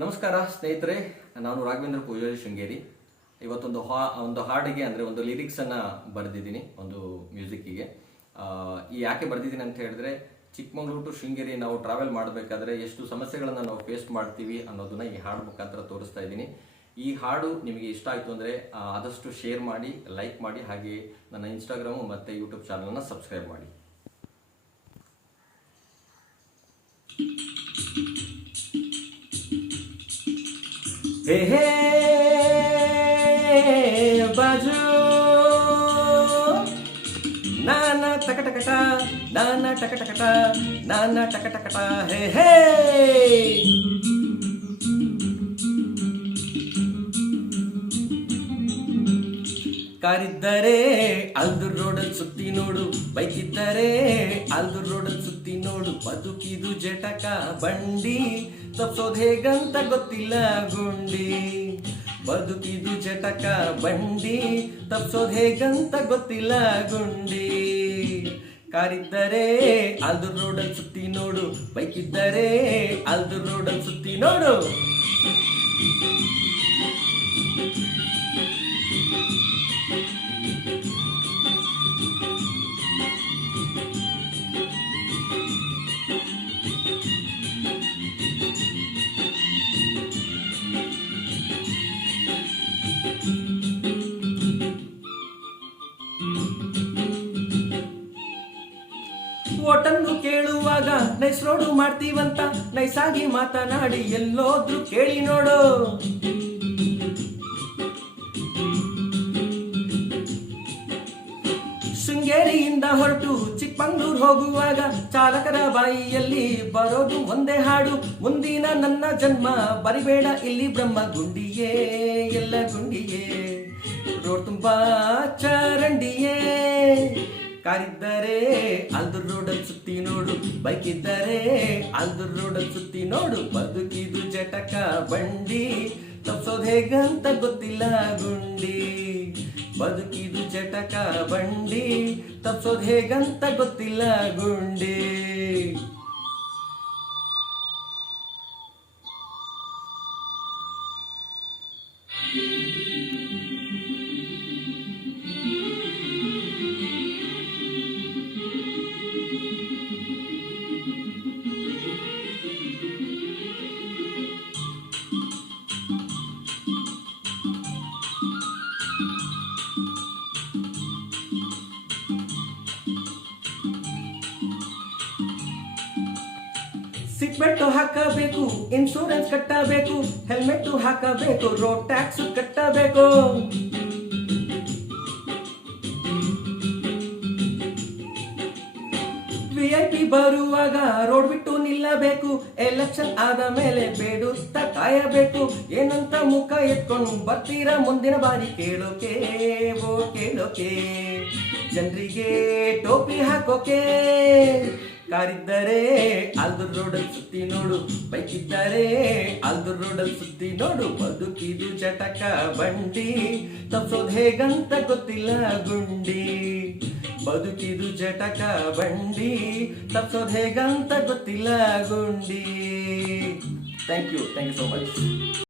ನಮಸ್ಕಾರ ಸ್ನೇಹಿತರೆ, ನಾನು ರಾಘವೇಂದ್ರ ಪೂಜಾರಿ ಶೃಂಗೇರಿ. ಇವತ್ತೊಂದು ಒಂದು ಹಾಡಿಗೆ ಅಂದರೆ ಒಂದು ಲಿರಿಕ್ಸನ್ನು ಬರೆದಿದ್ದೀನಿ, ಒಂದು ಮ್ಯೂಸಿಕ್ಕಿಗೆ. ಈ ಯಾಕೆ ಬರೆದಿದ್ದೀನಿ ಅಂತ ಹೇಳಿದ್ರೆ, ಚಿಕ್ಕಮಗಳೂರು ಟು ಶೃಂಗೇರಿ ನಾವು ಟ್ರಾವೆಲ್ ಮಾಡಬೇಕಾದ್ರೆ ಎಷ್ಟು ಸಮಸ್ಯೆಗಳನ್ನು ನಾವು ಫೇಸ್ ಮಾಡ್ತೀವಿ ಅನ್ನೋದನ್ನ ಈ ಹಾಡು ಮುಖಾಂತರ ತೋರಿಸ್ತಾ ಇದ್ದೀನಿ. ಈ ಹಾಡು ನಿಮಗೆ ಇಷ್ಟ ಆಯಿತು ಅಂದರೆ ಆದಷ್ಟು ಶೇರ್ ಮಾಡಿ, ಲೈಕ್ ಮಾಡಿ, ಹಾಗೆ ನನ್ನ ಇನ್ಸ್ಟಾಗ್ರಾಮು ಮತ್ತು ಯೂಟ್ಯೂಬ್ ಚಾನಲ್ನ ಸಬ್ಸ್ಕ್ರೈಬ್ ಮಾಡಿ. हे हे बाजू नाना टकटकटा नाना टकटकटा नाना टकटकटा हे हे ಕಾರಿದ್ದರೆ ಆಲ್ದೂರ್ ರೋಡಲ್ಲಿ ಸುತ್ತಿ ನೋಡು, ಬೈಕಿದ್ದರೆ ಆಲ್ದೂರ್ ರೋಡಲ್ಲಿ ಸುತ್ತಿ ನೋಡು. ಬದುಕಿದು ಜಟಕ ಬಂಡಿ, ತಪ್ಸೋದ್ ಹೇಗಂತ ಗೊತ್ತಿಲ್ಲ ಗುಂಡಿ. ಬದುಕಿದು ಜಟಕ ಬಂಡಿ, ತಪ್ಸೋದ್ ಹೇಗಂತ ಗೊತ್ತಿಲ್ಲ ಗುಂಡಿ. ಕಾರಿದ್ದರೆ ಆಲ್ದೂರ್ ರೋಡಲ್ಲಿ ಸುತ್ತಿ ನೋಡು, ಬೈಕಿದ್ದರೆ ಆಲ್ದೂರ್ ರೋಡಲ್ಲಿ ಸುತ್ತಿ ನೋಡು. ಓಟನ್ನು ಕೇಳುವಾಗ ನೈಸ್ ರೋಡು ಮಾಡ್ತೀವಂತ ನೈಸಾಗಿ ಮಾತನಾಡಿ ಎಲ್ಲೋದ್ರು ಕೇಳಿ ನೋಡು. ಶೃಂಗೇರಿಯಿಂದ ಹೊರಟು ಚಿಕ್ಕಮಗಳೂರು ಹೋಗುವಾಗ ಚಾಲಕರ ಬಾಯಿಯಲ್ಲಿ ಬರೋದು ಒಂದೇ ಹಾಡು, ಮುಂದಿನ ನನ್ನ ಜನ್ಮ ಬರಿಬೇಡ ಇಲ್ಲಿ ಬ್ರಹ್ಮ ಗುಂಡಿಯೇ, ಎಲ್ಲ ಗುಂಡಿಯೇ, ರೋಡ್ ತುಂಬಾ ಚರಂಡಿಯೇ. ಕಾರಿದ್ದರೆ ಆಲ್ದೂರ್ ರೋಡಲ್ಲಿ ಸುತ್ತಿ ನೋಡು, ಬೈಕ್ ಇದ್ದರೆ ಆಲ್ದೂರ್ ರೋಡಲ್ಲಿ ಸುತ್ತಿ ನೋಡು. ಬದುಕಿದು ಜಟಕ ಬಂಡಿ, ತಪ್ಸೋದ್ ಹೇಗಂತ ಗೊತ್ತಿಲ್ಲ ಗುಂಡಿ. ಬದುಕಿದು ಜಟಕ ಬಂಡಿ, ತಪ್ಸೋದ್ ಹೇಗಂತ ಗೊತ್ತಿಲ್ಲ ಗುಂಡಿ. ಸೀಟ್ ಬೆಲ್ಟ್ ಹಾಕಬೇಕು, ಇನ್ಶೂರೆನ್ಸ್ ಕಟ್ಟಬೇಕು, ಹೆಲ್ಮೆಟ್ ಹಾಕಬೇಕು, ರೋಡ್ ಟ್ಯಾಕ್ಸ್ ಕಟ್ಟಬೇಕು. VIP ಬರುವಾಗ ರೋಡ್ ಬಿಟ್ಟು ನಿಲ್ಲಬೇಕು, ಎಲೆಕ್ಷನ್ ಆದ ಮೇಲೆ ಬೇಡುತ್ತಾ ಕಾಯಬೇಕು. ಏನಂತ ಮುಖ ಎತ್ಕೊಂಡು ಬರ್ತೀರಾ ಮುಂದಿನ ಬಾರಿ ಕೇಳೋಕೆ, ಓ ಕೇಳೋಕೆ, ಜನರಿಗೆ ಟೋಪಿ ಹಾಕೋಕೆ. ಕಾರಿದ್ದರೆ ಆಲ್ದೂರ್ ರೋಡಲ್ಲಿ ಸುತ್ತಿ ನೋಡು, ಬೈಕ್ ಇದ್ದರೆ ಆಲ್ದೂರ್ ರೋಡಲ್ಲಿ ಸುತ್ತಿ ನೋಡು. ಬದುಕಿದು ಜಟಕ ಬಂಡಿ, ತಪ್ಸೋದ್ ಹೇಗಂತ ಗೊತ್ತಿಲ್ಲ ಗುಂಡಿ. ಬದುಕಿದು ಜಟಕ ಬಂಡಿ, ತಪ್ಸೋದ್ ಹೇಗಂತ ಗೊತ್ತಿಲ್ಲ ಗುಂಡಿ. Thank you so much.